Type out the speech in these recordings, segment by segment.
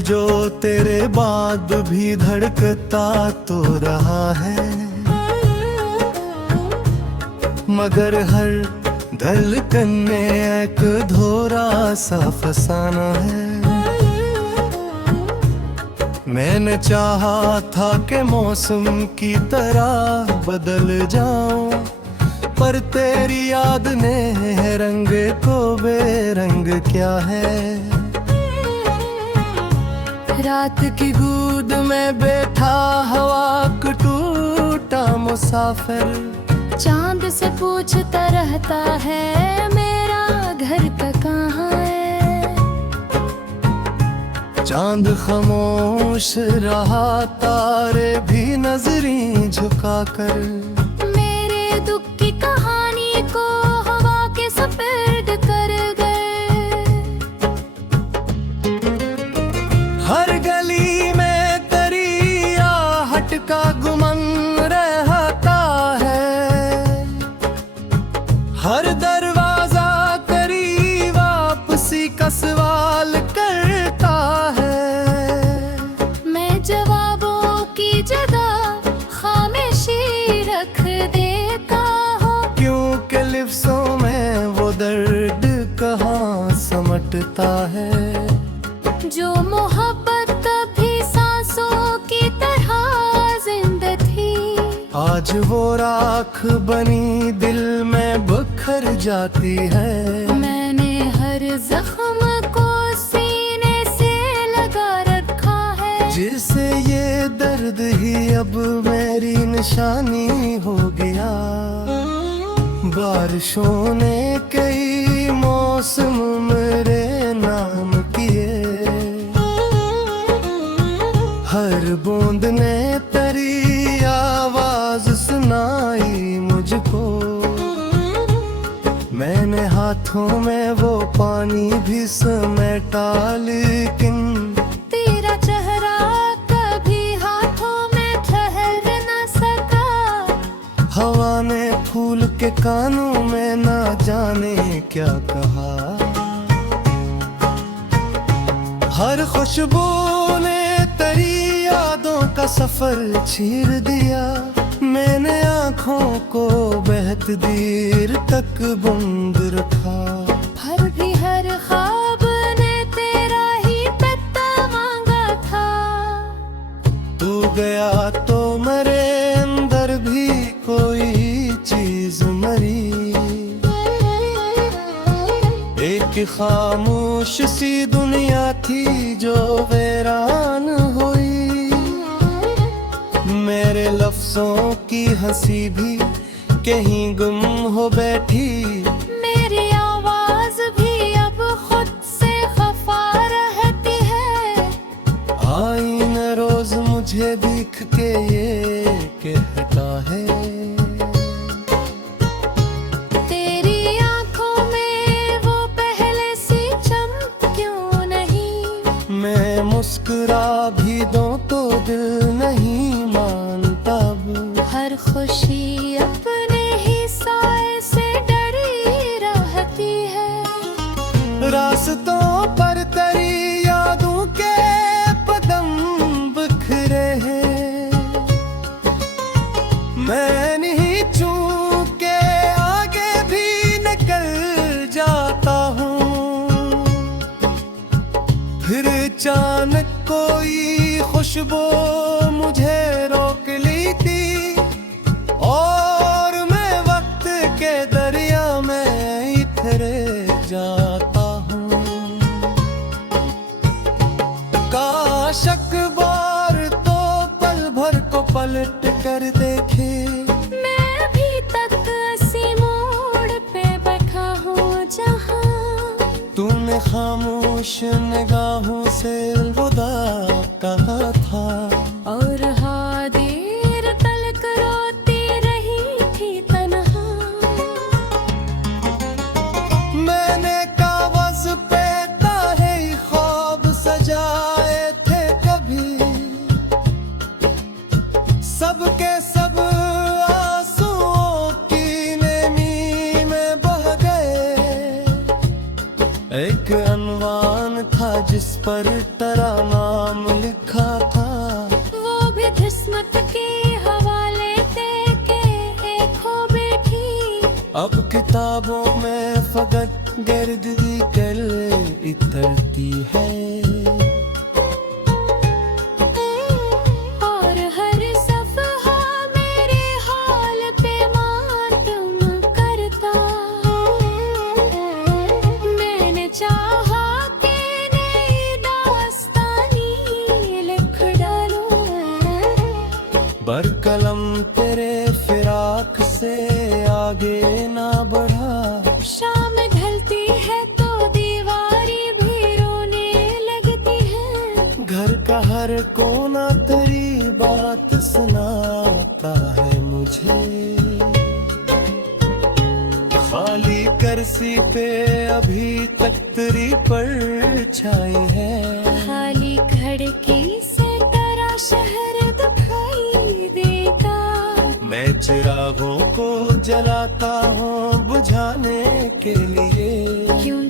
जो तेरे बाद भी धड़कता तो रहा है, मगर हर धड़कन में एक धोरा सा फसाना है। मैंने चाहा था कि मौसम की तरह बदल जाऊं, पर तेरी याद ने रंग को बेरंग क्या है। रात की गूद में बैठा हवा को टूटा मुसाफिर, चांद से पूछता रहता है मेरा घर का कहाँ है। चांद खामोश रहा, तारे भी नजरें झुकाकर मेरे दुख की कहानी को हवा के सफेद कर गए। हर गली में तेरी आहट का गुमन रहता है, हर दरवाजा तेरी वापसी का सवाल करता है। मैं जवाबों की जगह खामोशी रख देता हूँ, क्योंकि लिफ्ज़ों में वो दर्द कहाँ समटता है। जो मोहब्बत कभी सांसों की तरह जिंदा थी, आज वो राख बनी दिल में बिखर जाती है। मैंने हर जख्म को सीने से लगा रखा है, जिससे ये दर्द ही अब मेरी निशानी हो गया। बारिशों ने कई मौसम मेरे नाम किए, हर बूंद ने तेरी आवाज सुनाई मुझको। मैंने हाथों में वो पानी भी समेटा, लेकिन तेरा चेहरा कभी हाथों में ठहर न सका। हवा ने फूल के कानों में ना जाने क्या कहा। हर खुशबू ने तेरी यादों का सफर चीर दिया, मैंने आँखों को बेहद देर तक बंद रखा। हर भी हर ख्वाब ने तेरा ही पता मांगा था। तू गया तो मेरे अंदर भी कोई चीज मरी, एक खामोश सी दुनिया थी जो वीरान हुई। मेरे लफ्जों की हंसी भी कहीं गुम हो बैठी, मेरी आवाज भी अब खुद से खफा रहती है। आईना रोज मुझे दिख के ये कहता है, तेरी आंखों में वो पहले सी चमक क्यों नहीं। मैं मुस्कुरा भी दूं तो दिल नहीं मानता अब। हर खुशी अपने ही साए से डरी रहती है। रास्तों पर तेरी यादों के कदम बिखरे हैं, मैं नहीं चूके आगे भी निकल जाता हूँ। फिर अचानक कोई खुशबू मुझे रोक ली थी, और मैं वक्त के दरिया में इतरे जाता हूँ। काश अखबार तो पल भर को पलट कर देखे, मैं अभी तक इसी मोड़ पे बैठा हूँ जहाँ तूने खामोश निगाहों से अलविदा कहा था। और हाँ देर तलक रोती रही थी तन्हा। मैंने कागज पे ताहे ख्वाब सजाए थे कभी, सबके सब आंसुओं की नेमी में बह गए। एक अनवान था जिस पर तराना था। वो भी किस्मत के हवाले दे के खो बैठी। अब किताबों में फकत गर्दी कर इतरती है। और हर सफ़हा मेरे हाल पे मातम करता। मैंने चाहा कि नई दास्तानी लिख डालूं। बरकलम तेरे फिराक से आगे ना बढ़ा। शाम ढलती है तो दीवारी भी रोने लगती है। घर का हर कोना तेरी बात सुनाता है मुझे। खाली कुर्सी पे अभी तक तेरी परछाई है। खाली खिड़की से तेरा शहर दिखाई देता। मैं चिरागों को जलाता हूँ बुझाने के लिए। क्यों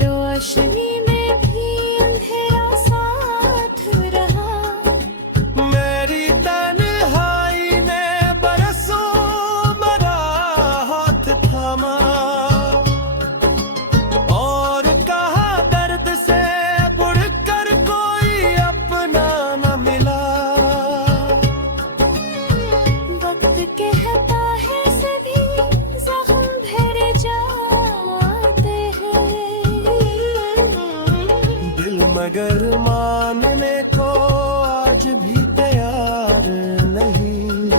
रोशनी में भी अंधेरा साथ रहा। मेरी तन्हाई ने बरसों मेरा हाथ थामा। और कहा दर्द से बुड़कर कोई अपना न मिला। वक्त कहता है सभी जख्म भरे जाते हैं। दिल मगर मानने को आज भी तैयार नहीं।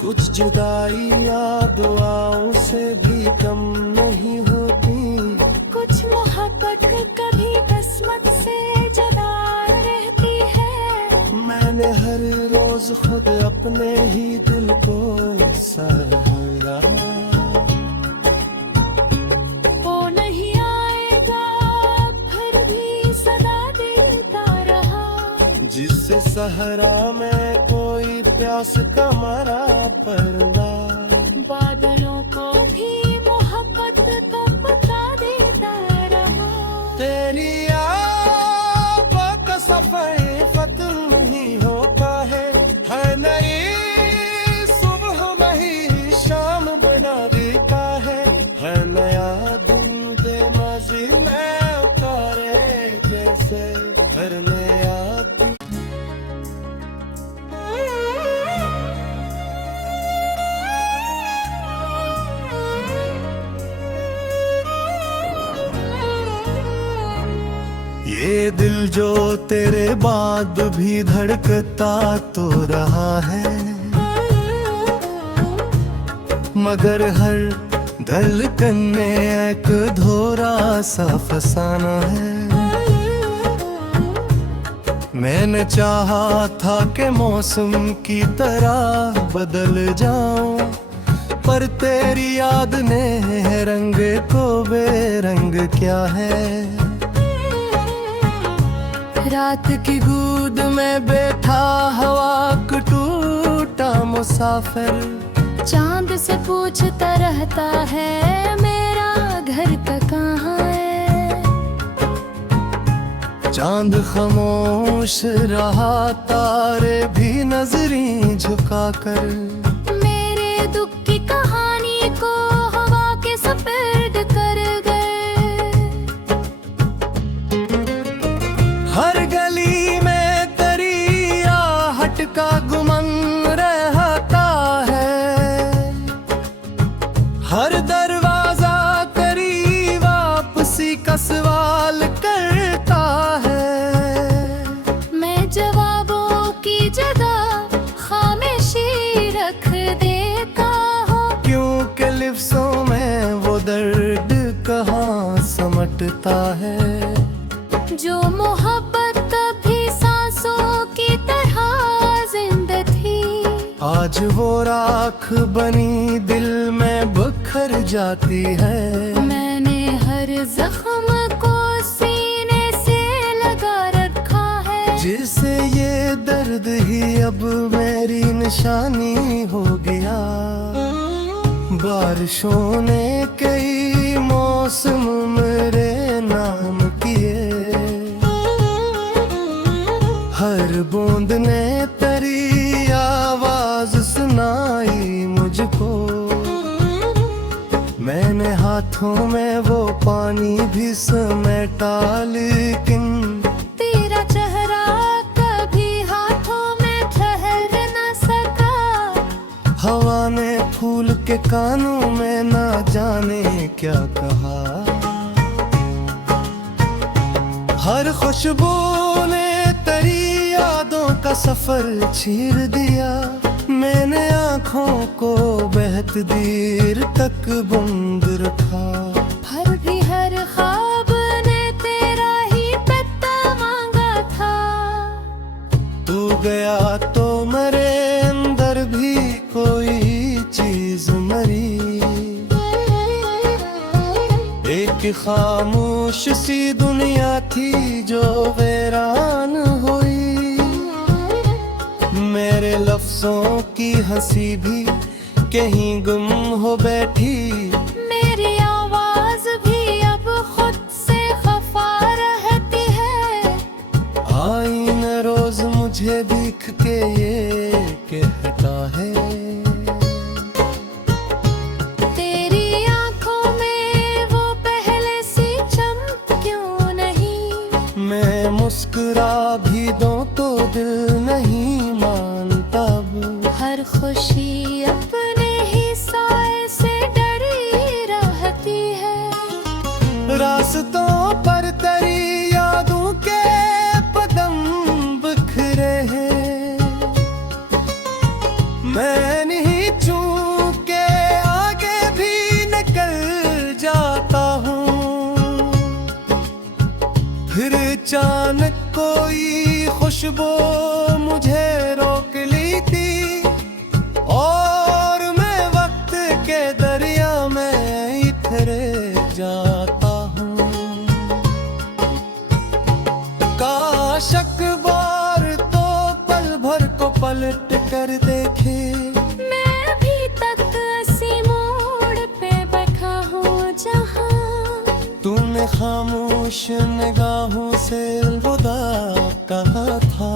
कुछ जुदाइयां दुआओं से भी कम नहीं होती। कुछ मोहब्बत कभी किस्मत से जुदा रहती है। मैंने हर रोज खुद अपने ही दिल को सहारा। वो नहीं आएगा फिर भी सदा देता रहा। जिससे सहरा में कोई प्यास का मरा पड़ना। बादलों को भी मोहब्बत का पता देता रहा। तेरी आँखों का सफर खत्म नहीं होता है नई सुबह वही शाम बना देता है नया दिन बेमज़ी में उतारे जैसे हर नया दिन। ये दिल जो तेरे बाद भी धड़कता तो रहा है। मगर हर धड़कन में एक धोरा सा फसाना है। मैंने चाहा था कि मौसम की तरह बदल जाऊं। पर तेरी याद ने रंग को बेरंग क्या है। रात की गूद में बैठा हवा को टूटा मुसाफिर। चांद से पूछता रहता है मेरा घर का कहाँ है। चांद खामोश रहा तारे भी नजरें झुकाकर। मेरे दुख की कहानी को हवा के सफेद कर गए। हर गली में तेरी आहट का गुमन रहता है। हर दरवाजा तेरी वापसी का सवाल करता है। मैं जवाबों की जगह खामोशी रख देता हूँ। क्योंकि लिफ्ज़ों में वो दर्द कहाँ समटता है। जो मोहब्बत कभी सांसों की तरह जिंदा थी। आज वो राख बनी दिल में बिखर जाती है। मैंने हर जख्म को सीने से लगा रखा है। जिससे ये दर्द ही अब मेरी निशानी हो गया। बारिशों ने कई मौसम मेरे नाम किए। हर बूंद ने तेरी आवाज सुनाई मुझको। मैंने हाथों में वो पानी भी समेटा, लेकिन तेरा चेहरा कभी हाथों में ठहर न सका। हवा ने फूल के कानों में ना जाने क्या कहा। हर खुशबू ने तेरी यादों का सफर चीर दिया। मैंने आँखों को बेहद देर तक बंद रखा। हर भी हर ख्वाब ने तेरा ही पता मांगा था। तू गया तो मेरे अंदर भी कोई चीज मरी। एक खामोश सी दुनिया थी जो वीरान हुई। मेरे लफ्जों की हंसी भी कहीं गुम हो बैठी। मेरी आवाज भी अब खुद से खफा रहती है। आईना रोज मुझे दिख के ये कहता है, तेरी आंखों में वो पहले सी चमक क्यों नहीं। मैं मुस्कुरा भी दूं तो दिल नहीं मानता अब। हर खुशी अपने ही साए से डरी रहती है। रास्तों पर तेरी यादों के कदम बिखरे हैं। मैं नहीं चूके आगे भी निकल जाता हूँ। फिर अचानक कोई खुशबू मुझे रोक ली थी, और मैं वक्त के दरिया में इतरे जाता हूँ। काश अखबार तो पल भर को पलट कर देखे। मैं अभी तक इसी मोड़ पे बैठा हूँ जहाँ तूने खामोश निगाहों से अलविदा कहा था।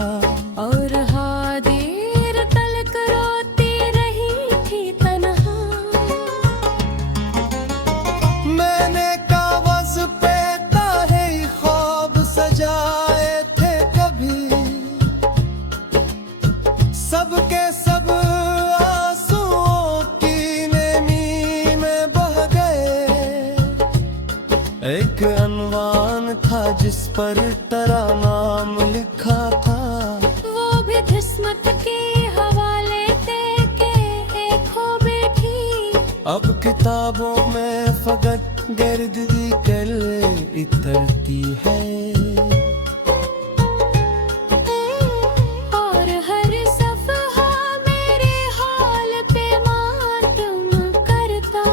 और हाँ देर तलक रोती रही थी तन्हा। मैंने कागज पे ताहे ख्वाब सजाए थे कभी। सबके सब आंसुओं की नेमी में बह गए। एक अनवान था जिस पर तेरा नाम लिखा था। वो भी किस्मत के हवाले दे के एक हो बैठी। अब किताबों में फकत गर्दी कर इतरती है। और हर सफहा मेरे हाल पे मातम करता।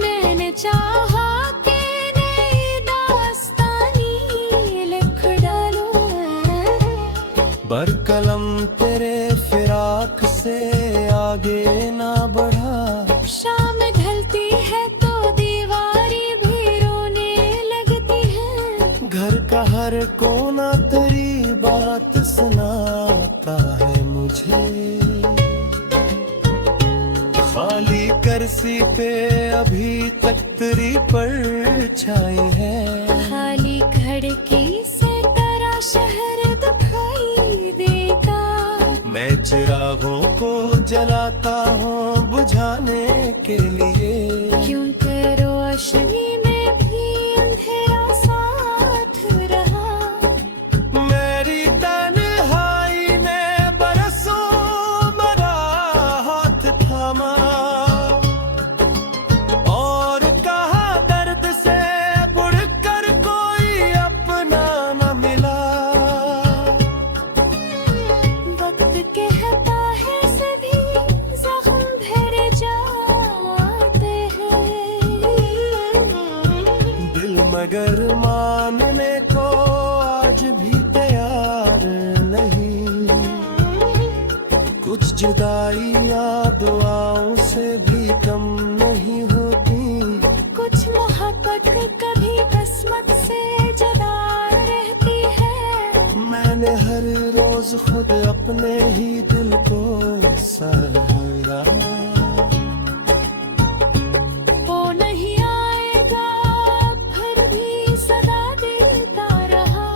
मैंने चाहा कि नई दास्तानी लिख डालूं। बरकलम तेरे फिराक से आगे ना बढ़ा। शाम ढलती है तो दीवारी भी रोने लगती है। घर का हर कोना तेरी बात सुनाता है मुझे। खाली कुर्सी पे अभी तक तेरी परछाई है। खाली खिड़की से तेरा शहर दिखाई देता। मैं चिरागों को जलाता हूँ बुझाने के लिए। क्योंकि रोशनी में भी अंधेरा साथ रहा। मेरी तन्हाई में बरसों मेरा हाथ थामा, और कहा दर्द से बुड़कर कोई अपना न मिला। वक्त कहता है सभी जख्म भर जाते हैं। दिल मगर मानने को आज भी तैयार नहीं। कुछ जुदाइयां दुआओं से भी कम नहीं होती। कुछ मोहब्बत कभी किस्मत से जुदा रहती है। रोज खुद अपने ही दिल को सहरा। वो नहीं आएगा फिर भी सदा देता रहा,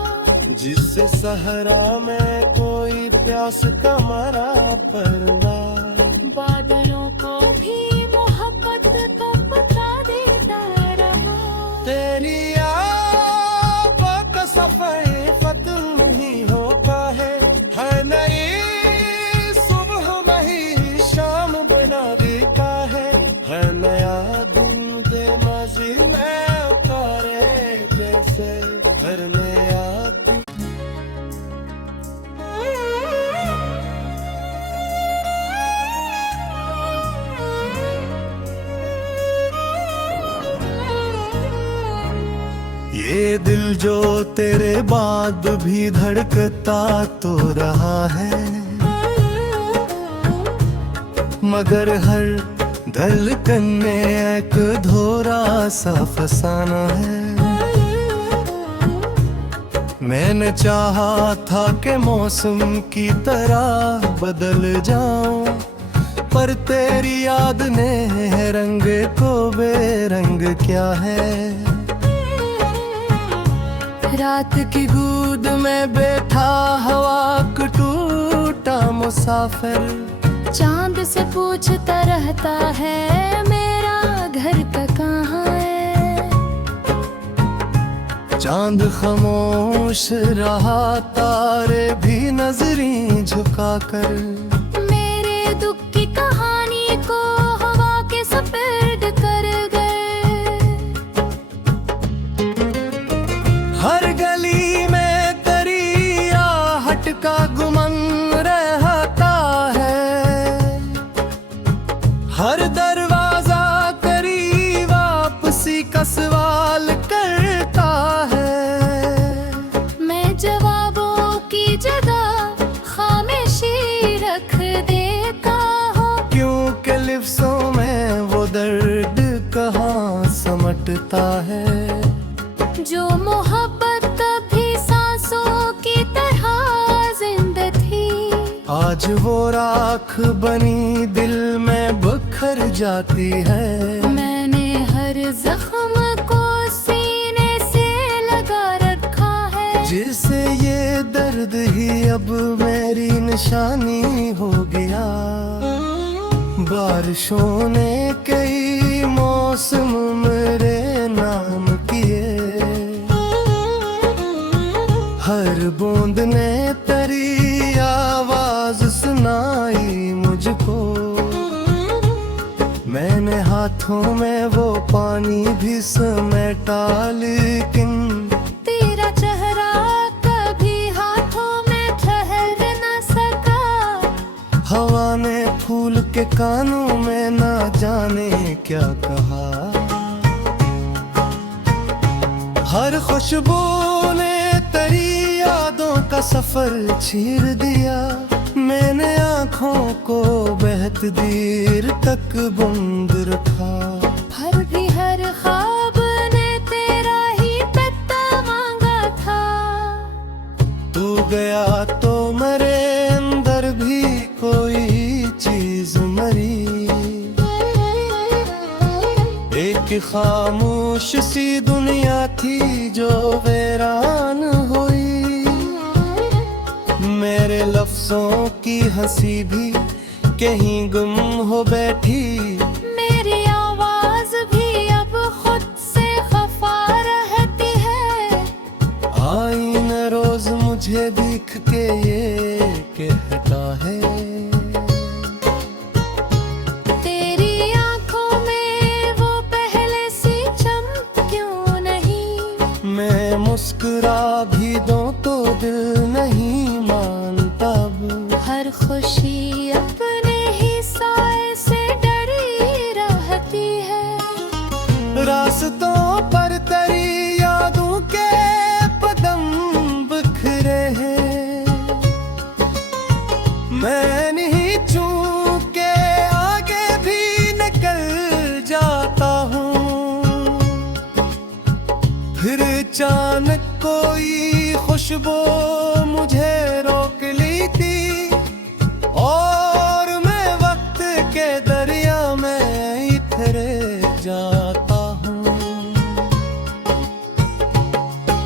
जिससे सहरा में कोई प्यास का मरा परदा। बादलों को भी मोहब्बत का पता देता रहा। तेरी आँखों का सफर खत्म नहीं होता है नई सुबह वही शाम बना देता है नया दिन के मज़े में उतारे जैसे हर नया दिन। ये दिल जो तेरे बाद भी धड़कता तो रहा है, मगर हर धड़कन में एक धोरा सा फसाना है। मैंने चाहा था कि मौसम की तरह बदल जाऊं, पर तेरी याद ने रंग को बेरंग क्या है। रात की गूद में बैठा हवा को टूटा मुसाफिर, चांद से पूछता रहता है मेरा घर का कहाँ है। चांद खामोश रहा, तारे भी नजरें झुकाकर मेरे दुख की कहानी को हवा के सपेट कर गए। हर गली में तेरी आहट का गुमन रहता है, हर दरवाजा तेरी वापसी का सवाल करता है। मैं जवाबों की जगह खामोशी रख देता हूँ, क्योंकि लिफ्ज़ों में वो दर्द कहाँ समटता है। जो मोहब्बत कभी सांसों की तरह जिंदा थी, आज वो राख बनी दिल में बिखर जाती है। मैंने हर जख्म को सीने से लगा रखा है, जिससे ये दर्द ही अब मेरी निशानी हो गया। बारिशों ने कई मौसम मेरे नाम किए, हर बूंद ने तेरी आवाज सुनाई मुझको। मैंने हाथों में वो पानी भी समेटा, लेकिन तेरा चेहरा कभी हाथों में ठहर न सका। हवा ने फूल के कानों में ना जाने क्या कहा। हर खुशबू ने तेरी यादों का सफर चीर दिया। मैंने आँखों को बेहद देर तक बंद रखा, हर भी हर ख्वाब ने तेरा ही पता मांगा था। तू गया तो मेरे अंदर भी कोई चीज मरी, एक खामोश सी दुनिया थी जो वीरान हुई। मेरे लफ्जों की हंसी भी कहीं गुम हो बैठी, मेरी आवाज भी अब खुद से खफा रहती है। आईना रोज मुझे देख के ये कहता है, तेरी आंखों में वो पहले सी चमक क्यों नहीं। मैं मुस्कुरा भी दूं तो दिल नहीं मानता अब। हर खुशी अपने ही साए से डरी रहती है। रास्तों पर तेरी यादों के कदम बिखरे हैं, मैं नहीं चूके आगे भी निकल जाता हूँ। फिर अचानक कोई खुशबू मुझे रोक बीती और मैं वक्त के दरिया में इतरे जाता हूँ।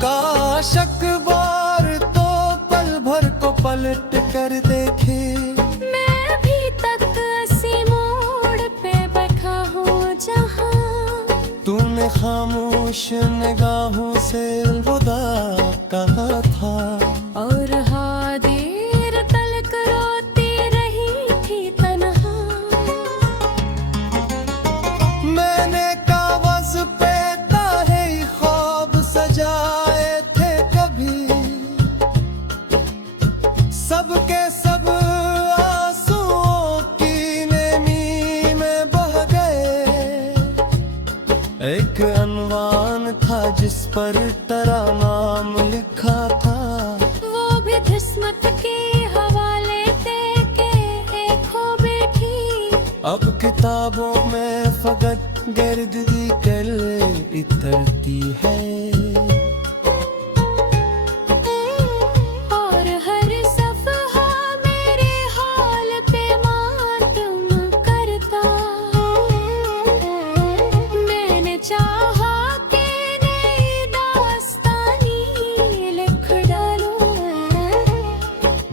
काश अखबार तो पल भर को पलट कर देखे। मैं भी तक इसी मोड़ पे बैठा हूँ जहाँ तूने खामोश निगाहों से अलविदा कहा था। और हाँ देर तलक रोती रही थी तन्हा। मैंने कागज पे ताहे ख्वाब सजाए थे कभी, सबके सब आंसुओं की नेमी में बह गए। एक अनवान था जिस पर तेरा नाम लिखा था, वो भी किस्मत के हवाले दे के एक हो बैठी। अब किताबों में फकत गर्दगी कर इतरती है। और हर सफ़हा मेरे हाल पे मातम करता। मैंने चाहा कि नई दास्तानी लिख डालूं।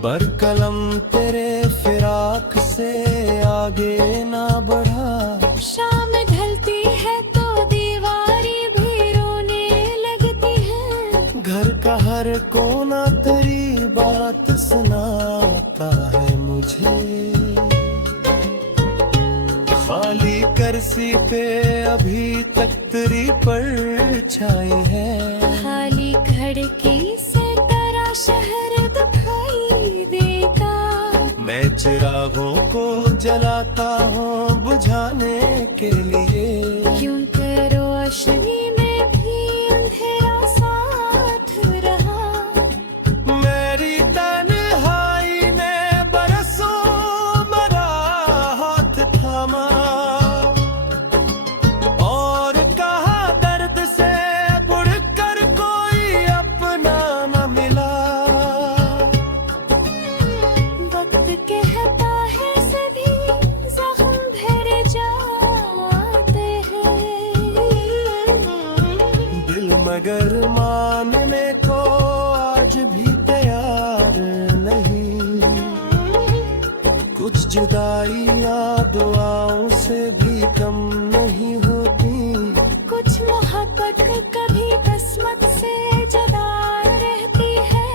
बरकलम तेरे फिराक से आगे ना बढ़ा। शाम ढलती है तो दीवारी भी रोने लगती है। घर का हर कोना तेरी बात सुनाता है मुझे। खाली कुर्सी पे अभी तक तेरी परछाई है। खाली खिड़की से तेरा शहर दिखाई देता। मैं चिरागों को जलाता हूँ बुझाने के लिए। क्यों तेरी रोशनी में भी अंधेरा साथ रहा। मेरी तन्हाई में बरसों मेरा हाथ थामा और कहा दर्द से बुड़कर कोई अपना न मिला। वक्त कहता है सभी जख्म भर जाते हैं। दिल मगर मानने को आज भी तैयार नहीं। कुछ जुदाइयां दुआओं से भी कम नहीं होती। कुछ मोहब्बत कभी किस्मत से जुदा रहती है।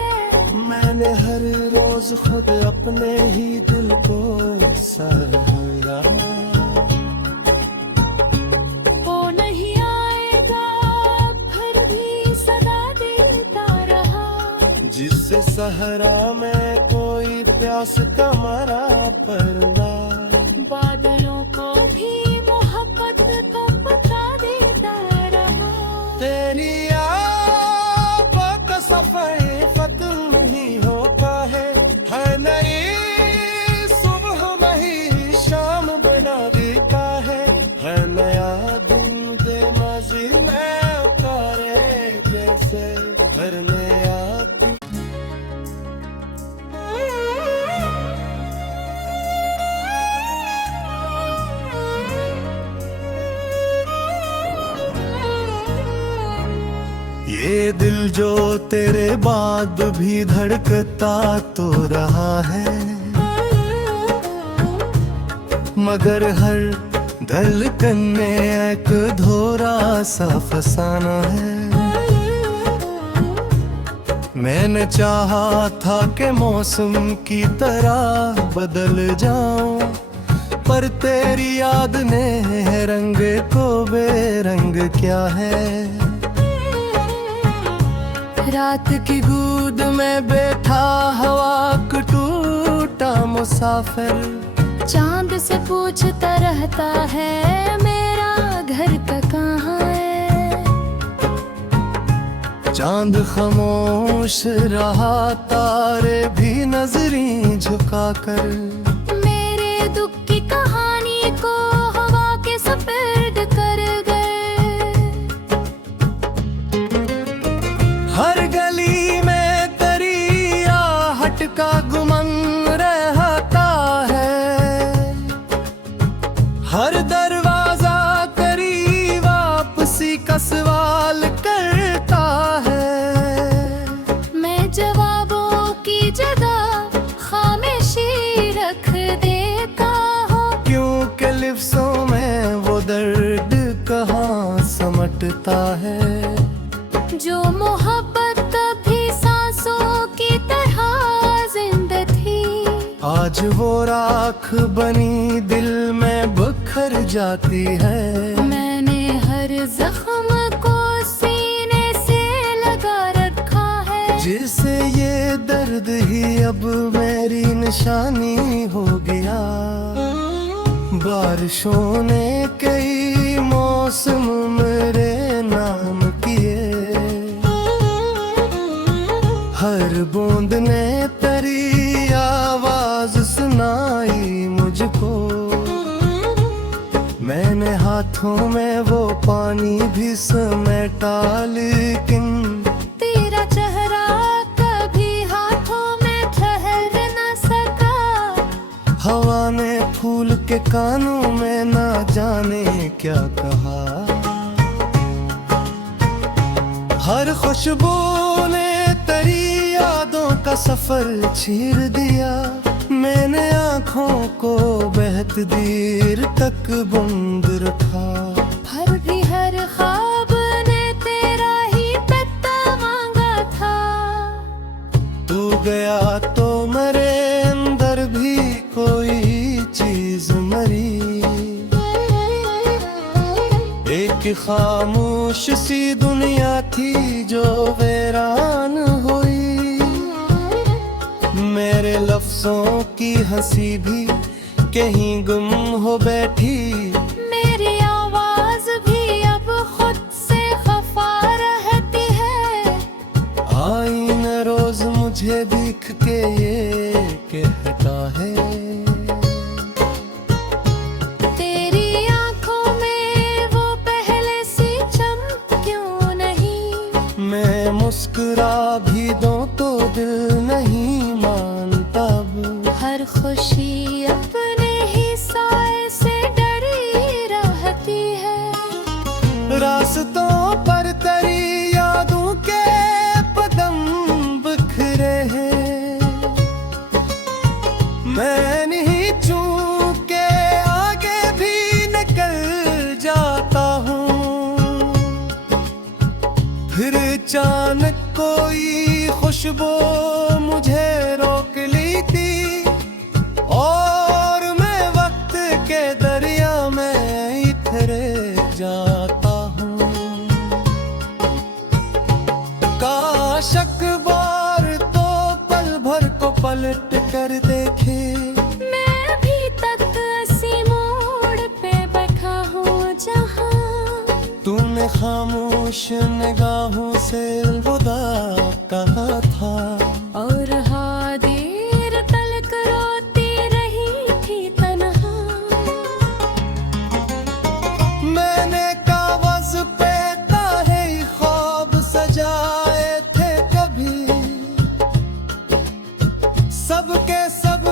मैंने हर रोज खुद अपने ही दिल को सहारा। वो नहीं आएगा फिर भी सदा देता रहा। जिससे सहरा में कोई प्यास का मरा परदा। बादलों को भी मोहब्बत तो बता देता रहा। तेरी आँखों का सफर खत्म नहीं होता है नई सुबह वही शाम बना देता है नया दिन दे माजी में उतारे जैसे हर नया दिन। ये दिल जो तेरे बाद भी धड़कता तो रहा है, मगर हर धड़कन में एक धोरा सा फसाना है। मैंने चाहा था कि मौसम की तरह बदल जाऊं, पर तेरी याद ने रंग को बेरंग क्या है। रात की गूद में बैठा हवा को टूटा मुसाफिर। चांद से पूछता रहता है मेरा घर का कहाँ है। चांद खामोश रहा, तारे भी नजरें झुकाकर। मेरे दुख की कहानी को हवा के सफेद कर गए। हर गली में तेरी आहट का गुमन करता है। जो मोहब्बत कभी सांसों की तरह जिंदा थी, आज वो राख बनी दिल में बिखर जाती है। मैंने हर जख्म को सीने से लगा रखा है, जिससे ये दर्द ही अब मेरी निशानी हो गया। बारिशों ने कई मौसम मेरे नाम किए, हर बूंद ने तेरी आवाज सुनाई मुझको। मैंने हाथों में वो पानी भी समेटा, लेकिन तेरा चेहरा कभी हाथों में ठहर न सका। हवा ने फूल के कानों में ना जाने क्या कहा। हर खुशबू ने तेरी यादों का सफर चीर दिया। मैंने आँखों को बेहद देर तक बंद रखा, फिर भी हर ख्वाब ने तेरा ही पता मांगा था। तू गया तो मेरे अंदर भी कोई चीज मरी। एक खामोश सी दुनिया थी जो वीरान हुई। मेरे लफ्जों की हंसी भी कहीं गुम हो बैठी। मेरी आवाज भी अब खुद से खफा रहती है। आईना रोज मुझे दिख के ये कहता है, तेरी आंखों में वो पहले सी चमक क्यों नहीं। मैं मुस्कुरा भी दूं तो दिल नहीं मानता अब। हर खुशी अपने ही साए से डरी रहती है। रास्तों पर तेरी यादों के कदम बिखरे हैं। मैं नहीं चूक के आगे भी निकल जाता हूँ। फिर अचानक कोई खुशबू मुझे रोक ली थी, और मैं वक्त के दरिया में इतरे जाता हूँ। काश अखबार तो पल भर को पलट कर देखे। मैं अभी तक इसी मोड़ पे बैठा हूँ जहाँ तूने खामोश निगाहों से अलविदा कहा था। और हाँ देर तलक रोती रही थी तन्हा। मैंने कागज पे ताहे ख्वाब सजाए थे कभी। सबके सब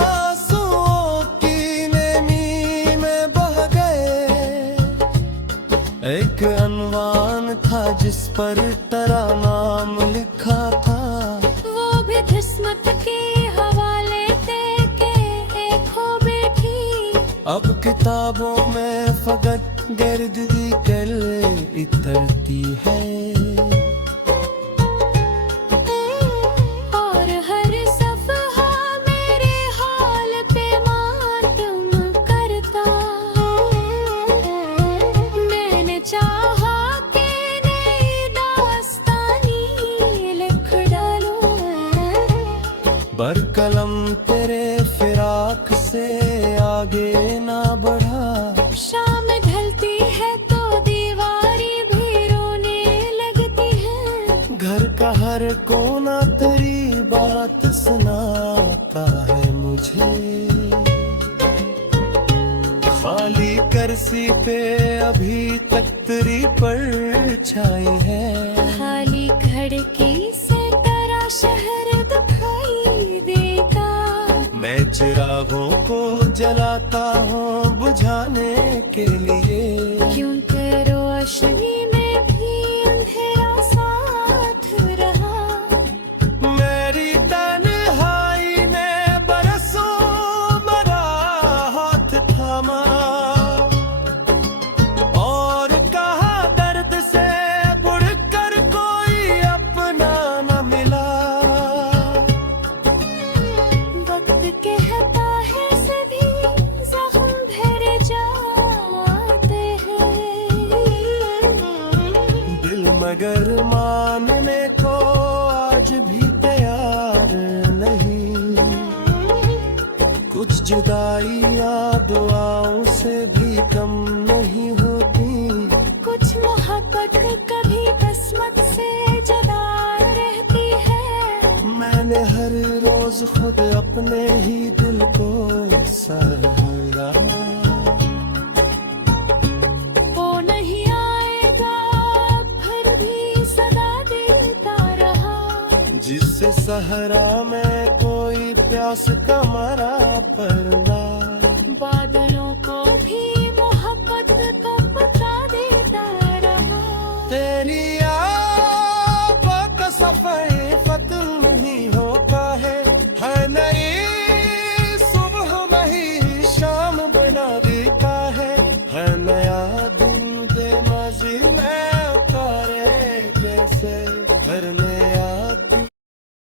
आंसुओं की नेमी में बह गए। एक अनवान था जिस पर तेरा नाम लिखा था। वो भी किस्मत के हवाले दे के एक हो बैठी। अब किताबों में फकत गर्दी कर इतरती है। और हर सफहा मेरे हाल पे मातम करता। मैंने चाहा कि नई दास्तानी लिख डालूं। बरकलम तेरे फिराक से आगे ना बढ़ा। शाम ढलती है तो दीवारी भी रोने लगती है। घर का हर कोना तेरी बात सुनाता है मुझे। खाली कुर्सी पे अभी तक तेरी परछाई है। खाली खिड़की से तेरा शहर दिखाई देगा। मैं चिरागों को जलाता हूँ बुझाने के लिए। क्योंकि रोशनी में भी अंधेरा साथ रहा। मेरी तन्हाई ने बरसों मेरा हाथ थामा, और कहा दर्द कुछ जुदाइयाँ दुआओं से भी कम नहीं होती। कुछ मोहब्बत कभी किस्मत से जुदा रहती है। मैंने हर रोज खुद अपने ही दिल को सहारा। वो नहीं आएगा फिर भी सदा देता रहा। जिससे सहरा में कोई प्यास का मरा परना। बादलों को भी मोहब्बत का पता देता रहा। तेरी